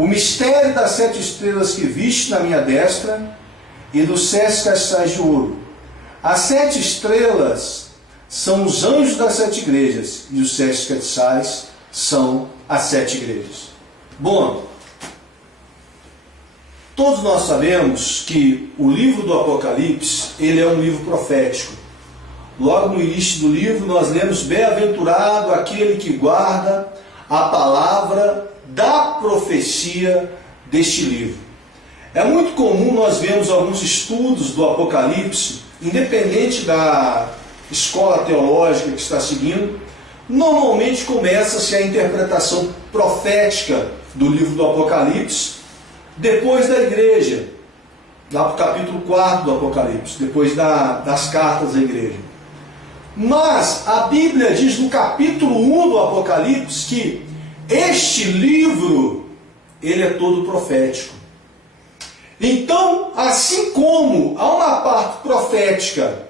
o mistério das 7 estrelas que viste na minha destra e dos 7 castiçais de ouro. As 7 estrelas são os anjos das 7 igrejas e os 7 castiçais são as 7 igrejas. Bom, todos nós sabemos que o livro do Apocalipse, ele é um livro profético. Logo no início do livro nós lemos: bem-aventurado aquele que guarda a palavra da profecia deste livro. É muito comum nós vermos alguns estudos do Apocalipse, independente da escola teológica que está seguindo, normalmente começa-se a interpretação profética do livro do Apocalipse depois da igreja, lá para o capítulo 4 do Apocalipse, depois das cartas da igreja. Mas a Bíblia diz no capítulo 1 do Apocalipse que este livro, ele é todo profético. Então, assim como há uma parte profética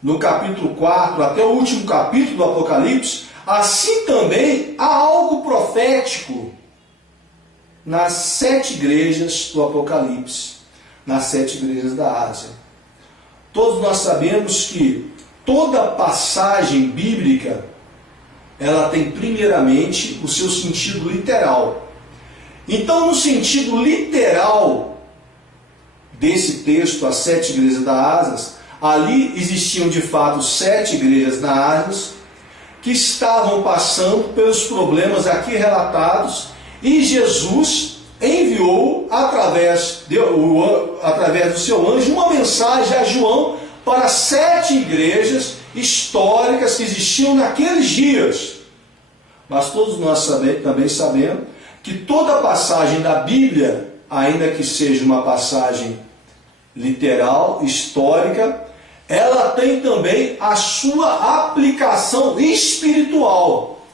no capítulo 4 até o último capítulo do Apocalipse, assim também há algo profético nas 7 igrejas do Apocalipse, nas 7 igrejas da Ásia. Todos nós sabemos que toda passagem bíblica, ela tem primeiramente o seu sentido literal. Então, no sentido literal desse texto, as 7 igrejas da Ásia, ali existiam de fato 7 igrejas na Ásia que estavam passando pelos problemas aqui relatados, e Jesus enviou através do seu anjo uma mensagem a João para 7 igrejas históricas que existiam naqueles dias. Mas todos nós também sabemos que toda passagem da Bíblia, ainda que seja uma passagem literal, histórica, ela tem também a sua aplicação espiritual,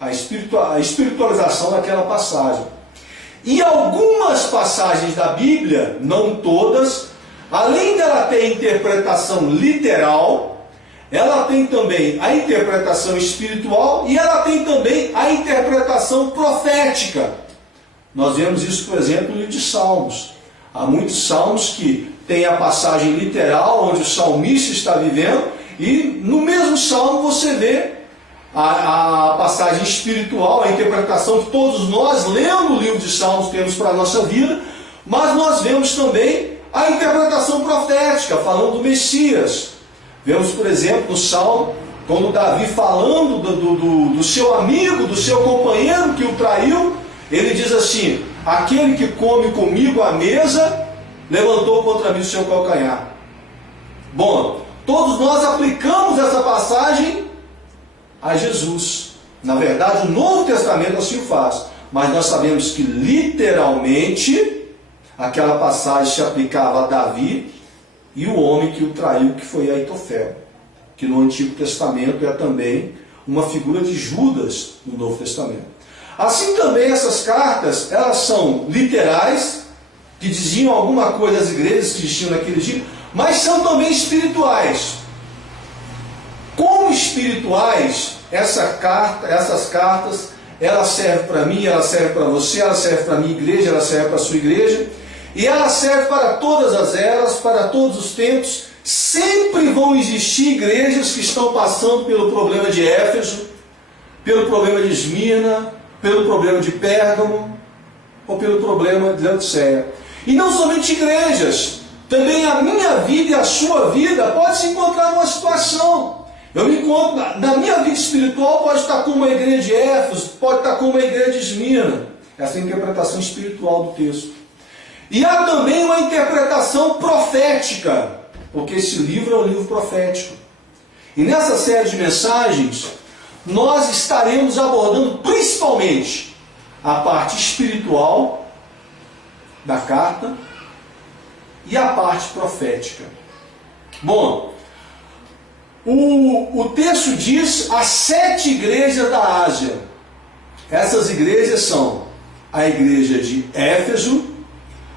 a espiritualização daquela passagem. E algumas passagens da Bíblia, não todas, além dela ter a interpretação literal, ela tem também a interpretação espiritual e ela tem também a interpretação profética. Nós vemos isso, por exemplo, no livro de Salmos. Há muitos salmos que tem a passagem literal, onde o salmista está vivendo, e no mesmo salmo você vê a passagem espiritual, a interpretação que todos nós, lendo o livro de Salmos, temos para a nossa vida, mas nós vemos também a interpretação profética, falando do Messias. Vemos, por exemplo, no Salmo, quando Davi falando do seu amigo, do seu companheiro que o traiu, ele diz assim: aquele que come comigo à mesa levantou contra mim o seu calcanhar. Bom, todos nós aplicamos essa passagem a Jesus. Na verdade, o Novo Testamento assim o faz. Mas nós sabemos que literalmente aquela passagem se aplicava a Davi e o homem que o traiu, que foi Aitofel, que no Antigo Testamento é também uma figura de Judas no Novo Testamento. Assim também essas cartas, elas são literais, que diziam alguma coisa às igrejas que existiam naquele dia, mas são também espirituais. Como espirituais, essas cartas, elas servem para mim, elas servem para você, elas servem para a minha igreja, elas servem para a sua igreja, e elas servem para todas as eras, para todos os tempos. Sempre vão existir igrejas que estão passando pelo problema de Éfeso, pelo problema de Esmirna, pelo problema de Pérgamo, ou pelo problema de Laodiceia. E não somente igrejas, também a minha vida e a sua vida pode se encontrar numa situação. Eu me encontro, na minha vida espiritual, pode estar com uma igreja de Éfeso, pode estar com uma igreja de Esmirna. Essa é a interpretação espiritual do texto. E há também uma interpretação profética, porque esse livro é um livro profético. E nessa série de mensagens, nós estaremos abordando principalmente a parte espiritual da carta e a parte profética. Bom, o texto diz as 7 igrejas da Ásia. Essas igrejas são a igreja de Éfeso,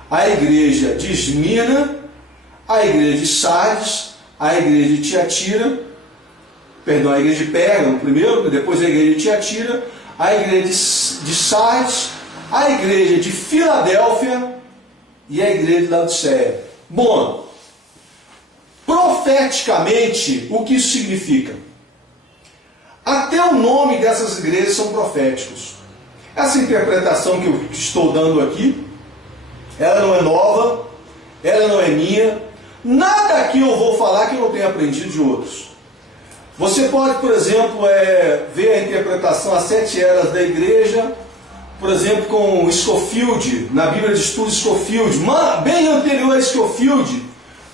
a igreja de Esmirna, a igreja de Sardes, a igreja de Tiatira, a igreja de Pérgamo primeiro, depois a igreja de Tiatira, a igreja de Sardes, a igreja de Filadélfia e a igreja de Laodiceia. Bom, profeticamente, o que isso significa? Até o nome dessas igrejas são proféticos. Essa interpretação que eu estou dando aqui, ela não é nova, ela não é minha. Nada aqui eu vou falar que eu não tenha aprendido de outros. Você pode, por exemplo, ver a interpretação As Sete Eras da Igreja, por exemplo, com Scofield, na Bíblia de Estudo Scofield, bem anterior a Scofield,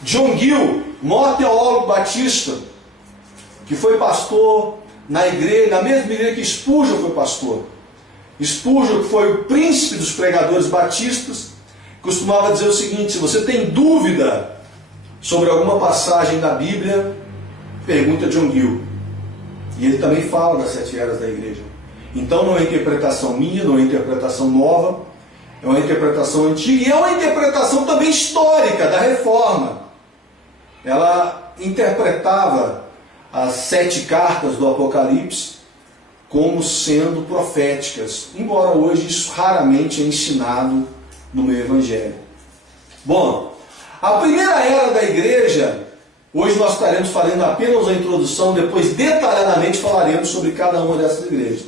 John Gill, maior teólogo batista, que foi pastor na igreja, na mesma igreja que Spurgeon foi pastor. Spurgeon, que foi o príncipe dos pregadores batistas, costumava dizer o seguinte: se você tem dúvida sobre alguma passagem da Bíblia, pergunta a John Gill. E ele também fala das sete eras da igreja. Então não é interpretação minha, não é interpretação nova, é uma interpretação antiga e é uma interpretação também histórica da Reforma. Ela interpretava as 7 cartas do Apocalipse como sendo proféticas, embora hoje isso raramente é ensinado no meio evangélico. Bom, a primeira era da igreja, hoje nós estaremos fazendo apenas a introdução, depois detalhadamente falaremos sobre cada uma dessas igrejas.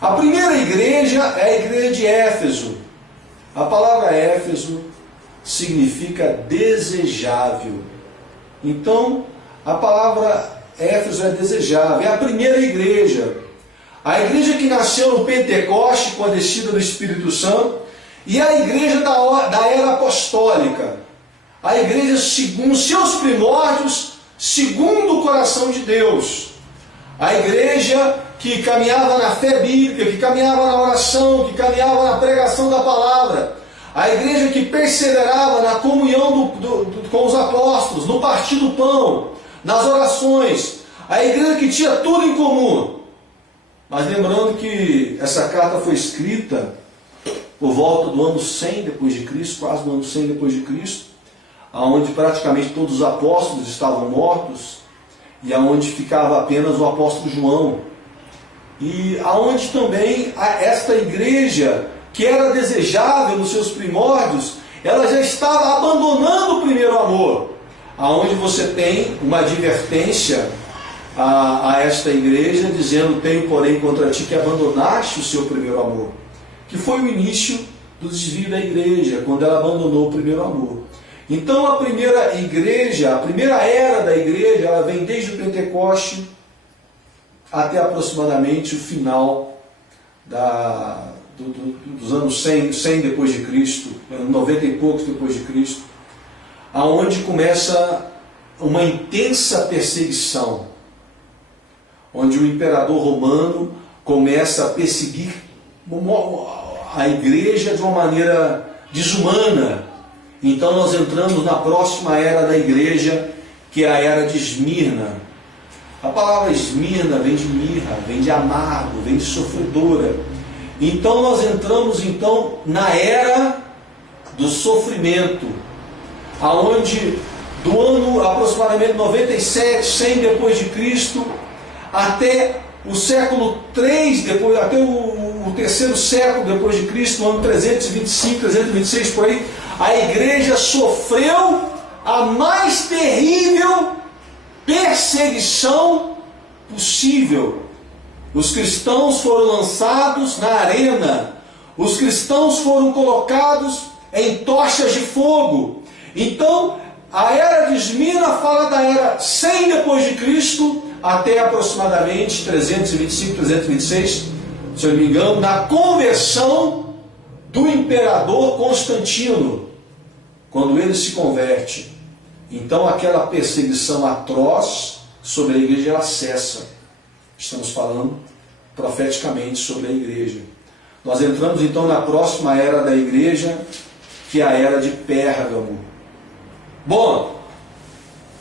A primeira igreja é a igreja de Éfeso. A palavra Éfeso significa desejável. Então, a palavra Éfeso é desejável. É a primeira igreja. A igreja que nasceu no Pentecoste com a descida do Espírito Santo e a igreja da era apostólica. A igreja segundo seus primórdios, segundo o coração de Deus. A igreja que caminhava na fé bíblica, que caminhava na oração, que caminhava na pregação da palavra. A igreja que perseverava na comunhão com os apóstolos, no partir do pão, nas orações. A igreja que tinha tudo em comum. Mas lembrando que essa carta foi escrita por volta do ano 100 depois de Cristo, quase do ano 100 depois de Cristo, onde praticamente todos os apóstolos estavam mortos e aonde ficava apenas o apóstolo João. E aonde também esta igreja, que era desejável nos seus primórdios, ela já estava abandonando o primeiro amor. Aonde você tem uma advertência a esta igreja, dizendo: tenho porém contra ti que abandonaste o seu primeiro amor. Que foi o início do desvio da igreja, quando ela abandonou o primeiro amor. Então a primeira igreja, a primeira era da igreja, ela vem desde o Pentecoste até aproximadamente o final dos anos 100 depois de Cristo, 90 e poucos depois de Cristo, aonde começa uma intensa perseguição, onde o imperador romano começa a perseguir a igreja de uma maneira desumana. Então nós entramos na próxima era da igreja, que é a era de Esmirna. A palavra Esmirna vem de mirra, vem de amargo, vem de sofredora. Então nós entramos na era do sofrimento, aonde do ano aproximadamente 97, 100 depois de Cristo, até o século 3 depois, até o terceiro século depois de Cristo, no ano 325, 326 por aí, a igreja sofreu a mais terrível perseguição possível. Os cristãos foram lançados na arena, os cristãos foram colocados em tochas de fogo. Então, a era de Esmirna fala da era 100 depois de Cristo até aproximadamente 325, 326, se eu não me engano, na conversão do imperador Constantino, quando ele se converte. Então aquela perseguição atroz sobre a igreja ela cessa. Estamos falando profeticamente sobre a igreja. Nós entramos então na próxima era da igreja, que é a era de Pérgamo. Bom,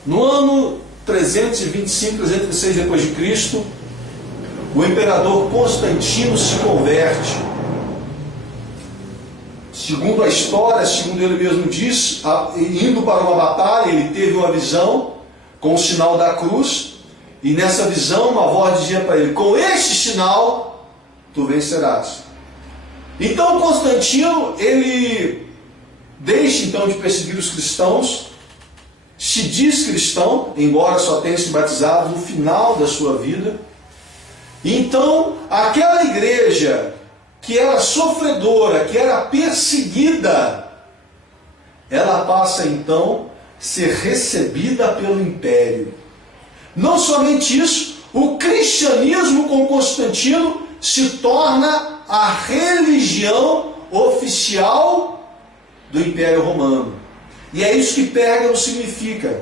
no ano 325, 326 depois de Cristo, o imperador Constantino se converte. Segundo a história, segundo ele mesmo diz, indo para uma batalha, ele teve uma visão com o sinal da cruz, e nessa visão uma voz dizia para ele: com este sinal tu vencerás. Então Constantino, ele deixa então de perseguir os cristãos, se diz cristão, embora só tenha se batizado no final da sua vida. Então, aquela igreja que era sofredora, que era perseguida, ela passa então a ser recebida pelo império. Não somente isso, o cristianismo com Constantino se torna a religião oficial do Império Romano. E é isso que Pérgamo significa.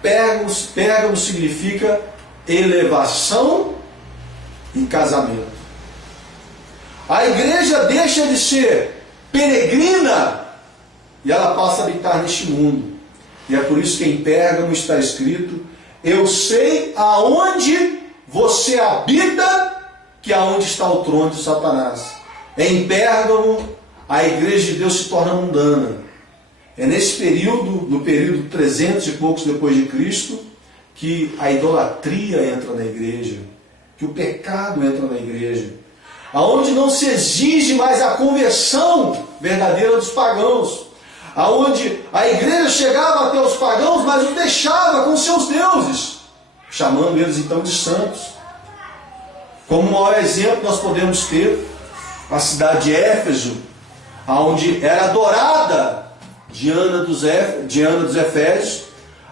Pérgamo significa elevação e casamento. A igreja deixa de ser peregrina e ela passa a habitar neste mundo. E é por isso que em Pérgamo está escrito: eu sei aonde você habita, que é onde está o trono de Satanás. Em Pérgamo, a igreja de Deus se torna mundana. É nesse período, no período 300 e poucos depois de Cristo, que a idolatria entra na igreja, que o pecado entra na igreja, aonde não se exige mais a conversão verdadeira dos pagãos, aonde a igreja chegava até os pagãos, mas os deixava com seus deuses, chamando eles então de santos. Como maior exemplo nós podemos ter a cidade de Éfeso, aonde era adorada Diana dos Efésios,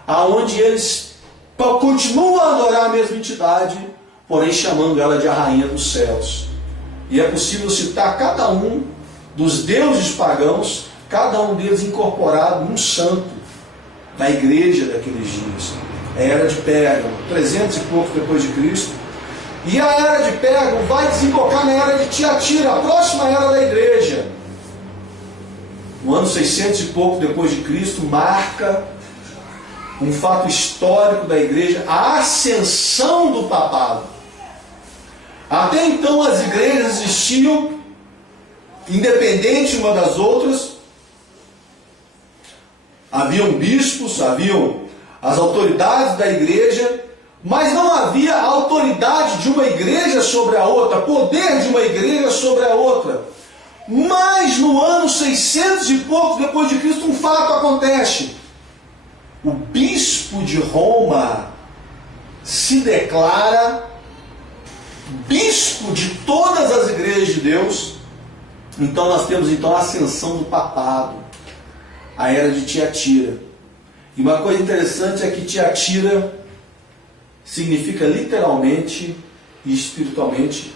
aonde eles continuam a adorar a mesma entidade, porém chamando ela de a rainha dos céus. E é possível citar cada um dos deuses pagãos, cada um deles incorporado num santo da igreja daqueles dias. A era de Pérgamo, 300 e pouco depois de Cristo. E a era de Pérgamo vai desembocar na era de Tiatira, a próxima era da igreja. No ano 600 e pouco depois de Cristo, marca um fato histórico da igreja, a ascensão do papado. Até então as igrejas existiam independente uma das outras. Haviam bispos, haviam as autoridades da igreja, mas não havia autoridade de uma igreja sobre a outra, poder de uma igreja sobre a outra. Mas no ano 600 e pouco depois de Cristo, um fato acontece. O bispo de Roma se declara bispo de todas as igrejas de Deus. Então nós temos então a ascensão do papado, a era de Tiatira. E uma coisa interessante é que Tiatira significa literalmente e espiritualmente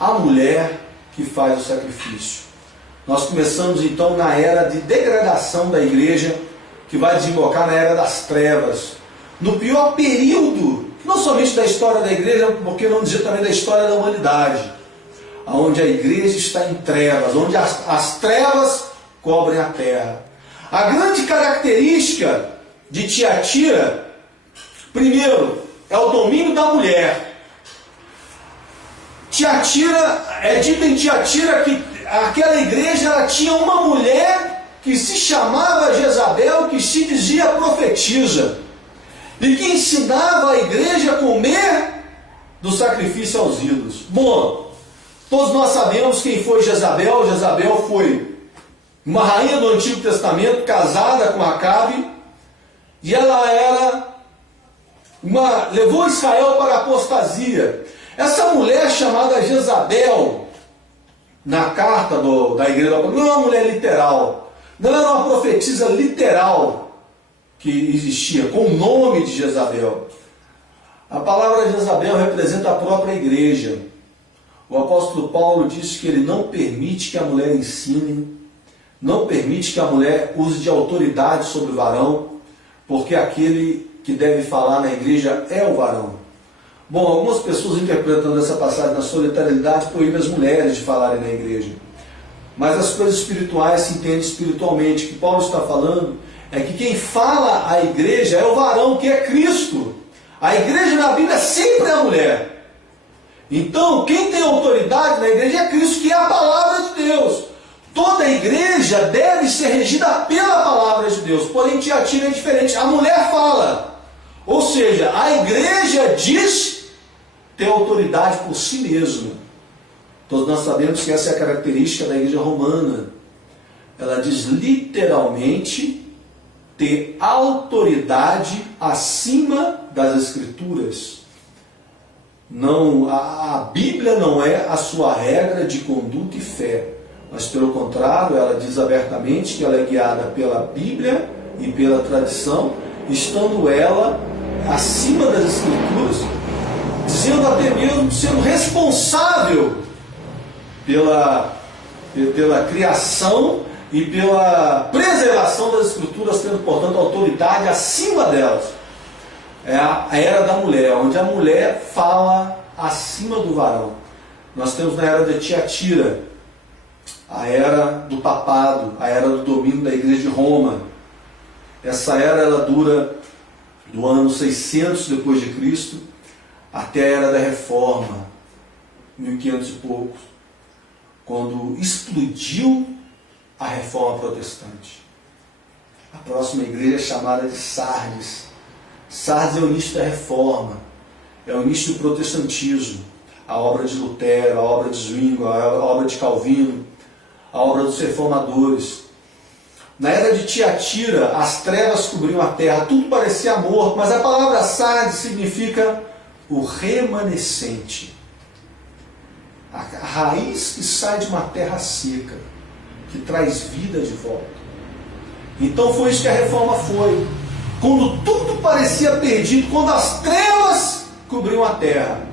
a mulher que faz o sacrifício. Nós começamos então na era de degradação da igreja, que vai desembocar na era das trevas, no pior período, não somente da história da igreja, porque não dizer também da história da humanidade, onde a igreja está em trevas, onde as trevas cobrem a terra. A grande característica de Tiatira, primeiro, é o domínio da mulher. Tiatira, é dito em Tiatira que aquela igreja ela tinha uma mulher que se chamava Jezabel, que se dizia profetisa, e que ensinava a igreja a comer do sacrifício aos ídolos. Bom, todos nós sabemos quem foi Jezabel. Jezabel foi uma rainha do Antigo Testamento, casada com Acabe, e ela levou Israel para a apostasia. Essa mulher chamada Jezabel, na carta da igreja, não é uma mulher literal, não era uma profetisa literal que existia, com o nome de Jezabel. A palavra Jezabel representa a própria igreja. O apóstolo Paulo disse que ele não permite que a mulher ensine, não permite que a mulher use de autoridade sobre o varão, porque aquele que deve falar na igreja é o varão. Bom, algumas pessoas interpretando essa passagem na sua literalidade proíbem as mulheres de falarem na igreja. Mas as coisas espirituais se entendem espiritualmente. O que Paulo está falando é que quem fala à igreja é o varão, que é Cristo. A igreja na Bíblia sempre é a mulher. Então, quem tem autoridade na igreja é Cristo, que é a palavra de Deus. Toda igreja deve ser regida pela palavra de Deus. Porém, Tiatira é diferente. A mulher fala. Ou seja, a igreja diz ter autoridade por si mesma. Todos nós sabemos que essa é a característica da igreja romana. Ela diz literalmente ter autoridade acima das Escrituras. Não, a Bíblia não é a sua regra de conduta e fé, mas pelo contrário, ela diz abertamente que ela é guiada pela Bíblia e pela tradição, estando ela acima das Escrituras, dizendo até mesmo sendo responsável pela criação e pela preservação das Escrituras, tendo, portanto, autoridade acima delas. É a era da mulher, onde a mulher fala acima do varão. Nós temos na era de Tiatira, a era do papado, a era do domínio da igreja de Roma. Essa era ela dura do ano 600 depois de Cristo até a era da Reforma, 1500 e poucos, quando explodiu a Reforma Protestante. A próxima igreja é chamada de Sardes. Sardes é o início da Reforma, é o início do protestantismo, a obra de Lutero, a obra de Zwingli, a obra de Calvino, a obra dos reformadores. Na era de Tiatira, as trevas cobriam a terra, tudo parecia morto, mas a palavra Sardes significa o remanescente, a raiz que sai de uma terra seca, que traz vida de volta. Então foi isso que a Reforma foi. Quando tudo parecia perdido, quando as trevas cobriam a terra,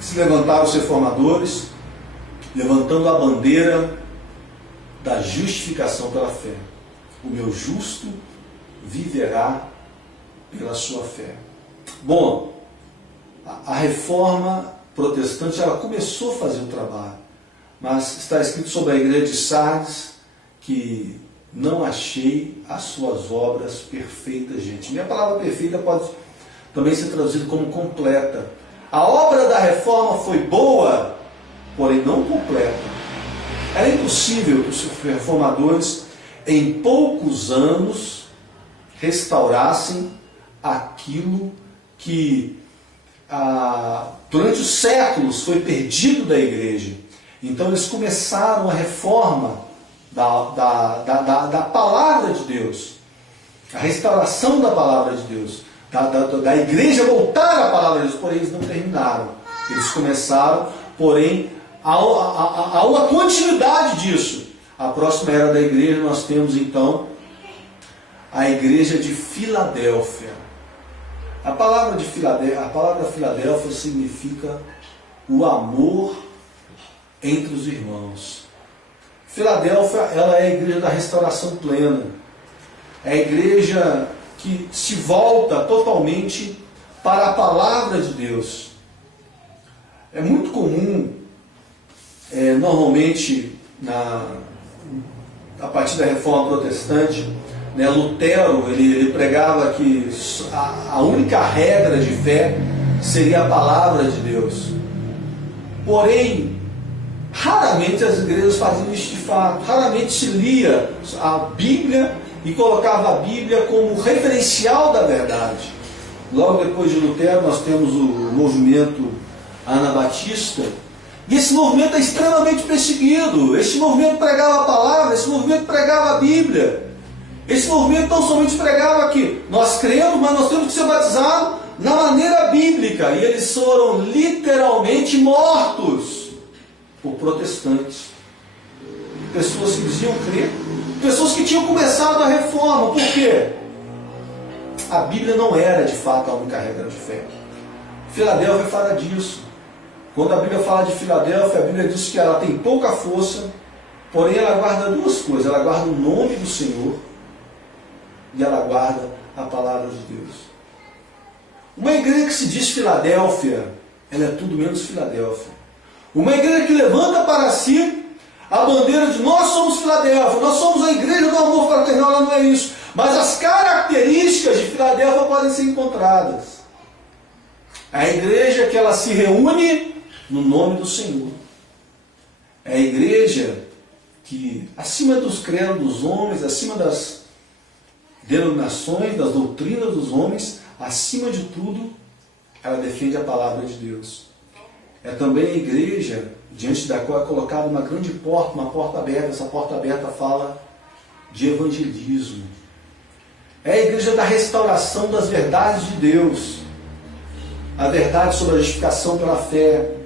se levantaram os reformadores, levantando a bandeira da justificação pela fé. O meu justo viverá pela sua fé. Bom, a Reforma Protestante ela começou a fazer o trabalho, mas está escrito sobre a igreja de Sardes que não achei as suas obras perfeitas, gente. Minha palavra perfeita pode também ser traduzida como completa. A obra da Reforma foi boa, porém não completa. Era impossível que os reformadores, em poucos anos, restaurassem aquilo que durante os séculos foi perdido da igreja. Então eles começaram a reforma da palavra de Deus, a restauração da palavra de Deus, da igreja voltar à palavra de Deus, porém eles não terminaram. Eles começaram, porém há uma continuidade disso. A próxima era da igreja nós temos então a igreja de Filadélfia. A palavra Filadélfia significa o amor entre os irmãos. Filadélfia, ela é a igreja da restauração plena. É a igreja que se volta totalmente para a palavra de Deus. É muito comum, normalmente, a partir da Reforma Protestante, Lutero ele pregava que a única regra de fé seria a palavra de Deus. Porém, raramente as igrejas faziam isso de fato. Raramente se lia a Bíblia e colocava a Bíblia como referencial da verdade. Logo depois de Lutero nós temos o movimento anabatista, e esse movimento é extremamente perseguido. Esse movimento pregava a palavra, esse movimento pregava a Bíblia. Esse movimento não somente pregava que nós cremos, mas nós temos que ser batizados na maneira bíblica. E eles foram literalmente mortos por protestantes. Pessoas que diziam crer, pessoas que tinham começado a reforma. Por quê? A Bíblia não era de fato a única regra de fé. Filadélfia fala disso. Quando a Bíblia fala de Filadélfia, a Bíblia diz que ela tem pouca força, porém ela guarda duas coisas. Ela guarda o nome do Senhor e ela guarda a palavra de Deus. Uma igreja que se diz Filadélfia, ela é tudo menos Filadélfia. Uma igreja que levanta para si a bandeira de nós somos Filadélfia, nós somos a igreja do amor fraternal, ela não é isso. Mas as características de Filadélfia podem ser encontradas. A igreja que ela se reúne no nome do Senhor. É a igreja que, acima dos credos dos homens, acima das denominações, das doutrinas dos homens, acima de tudo, ela defende a palavra de Deus. É também a igreja diante da qual é colocada uma grande porta, uma porta aberta. Essa porta aberta fala de evangelismo. É a igreja da restauração das verdades de Deus. A verdade sobre a justificação pela fé,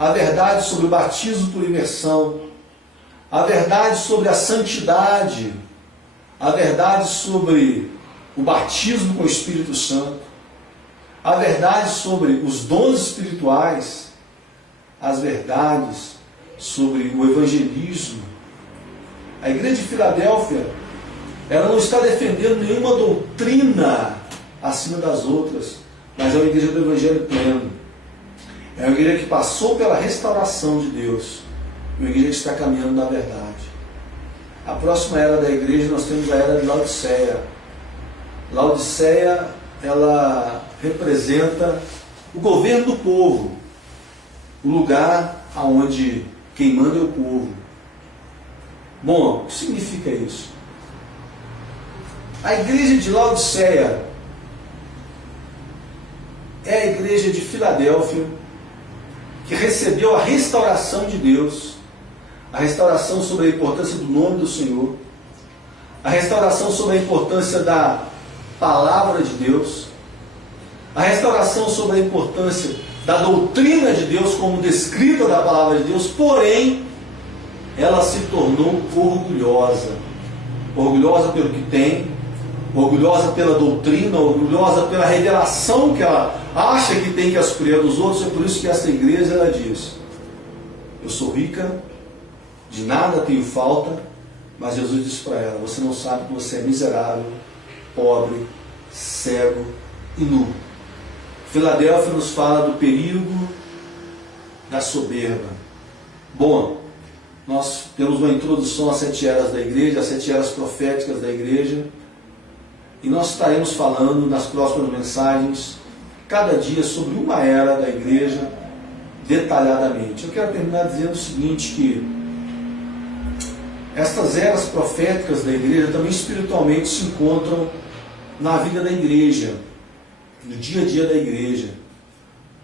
a verdade sobre o batismo por imersão, a verdade sobre a santidade, a verdade sobre o batismo com o Espírito Santo, a verdade sobre os dons espirituais, as verdades sobre o evangelismo. A igreja de Filadélfia, ela não está defendendo nenhuma doutrina acima das outras, mas é uma igreja do evangelho pleno. É uma igreja que passou pela restauração de Deus, uma igreja que está caminhando na verdade. A próxima era da igreja, nós temos a era de Laodiceia. Laodiceia, ela representa o governo do povo, o lugar onde quem manda é o povo. Bom, o que significa isso? A igreja de Laodiceia é a igreja de Filadélfia que recebeu a restauração de Deus, a restauração sobre a importância do nome do Senhor, a restauração sobre a importância da palavra de Deus, a restauração sobre a importância da doutrina de Deus como descrita da palavra de Deus, porém, ela se tornou orgulhosa. Orgulhosa pelo que tem, orgulhosa pela doutrina, orgulhosa pela revelação que ela acha que tem que ascrever dos outros. É por isso que essa igreja, ela diz: eu sou rica, de nada tenho falta, mas Jesus disse para ela: você não sabe que você é miserável, pobre, cego e nu. Filadélfia nos fala do perigo da soberba. Bom, nós temos uma introdução às 7 eras da igreja, às 7 eras proféticas da igreja, e nós estaremos falando nas próximas mensagens, cada dia, sobre uma era da igreja, detalhadamente. Eu quero terminar dizendo o seguinte, que estas eras proféticas da igreja também espiritualmente se encontram na vida da igreja, no dia a dia da igreja.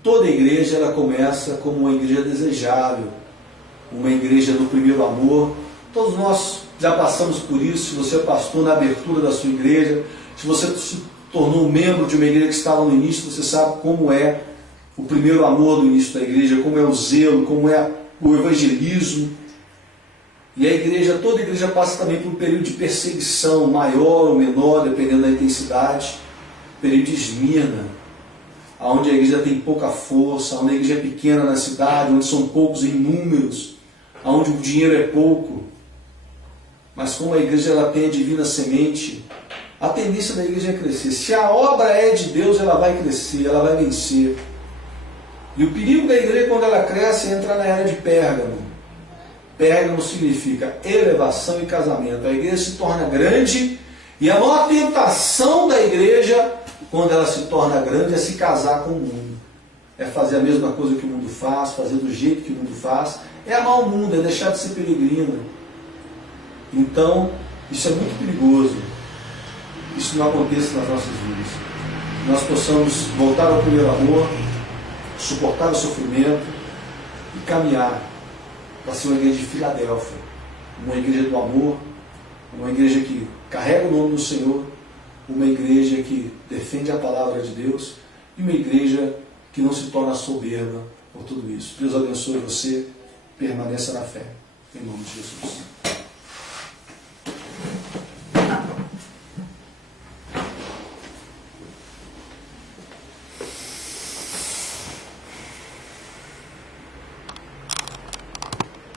Toda igreja, ela começa como uma igreja desejável, uma igreja do primeiro amor. Todos nós já passamos por isso. Se você é pastor, na abertura da sua igreja, se você se tornou membro de uma igreja que estava no início, você sabe como é o primeiro amor do início da igreja, como é o zelo, como é o evangelismo. E a igreja, toda igreja passa também por um período de perseguição, maior ou menor, dependendo da intensidade. Período de Esmirna, onde a igreja tem pouca força, onde a igreja é pequena na cidade, onde são poucos em números, onde o dinheiro é pouco. Mas como a igreja, ela tem a divina semente, a tendência da igreja é crescer. Se a obra é de Deus, ela vai crescer, ela vai vencer. E o perigo da igreja, quando ela cresce, é entrar na era de Pérgamo. Pérgamo significa elevação e casamento. A igreja se torna grande, e a maior tentação da igreja, quando ela se torna grande, é se casar com o mundo. É fazer a mesma coisa que o mundo faz, fazer do jeito que o mundo faz. É amar o mundo, é deixar de ser peregrino. Então, isso é muito perigoso. Isso não aconteça nas nossas vidas. Nós possamos voltar ao primeiro amor, suportar o sofrimento e caminhar para ser uma igreja de Filadélfia, uma igreja do amor, uma igreja que carrega o nome do Senhor, uma igreja que defende a palavra de Deus e uma igreja que não se torna soberba por tudo isso. Deus abençoe você, permaneça na fé. Em nome de Jesus.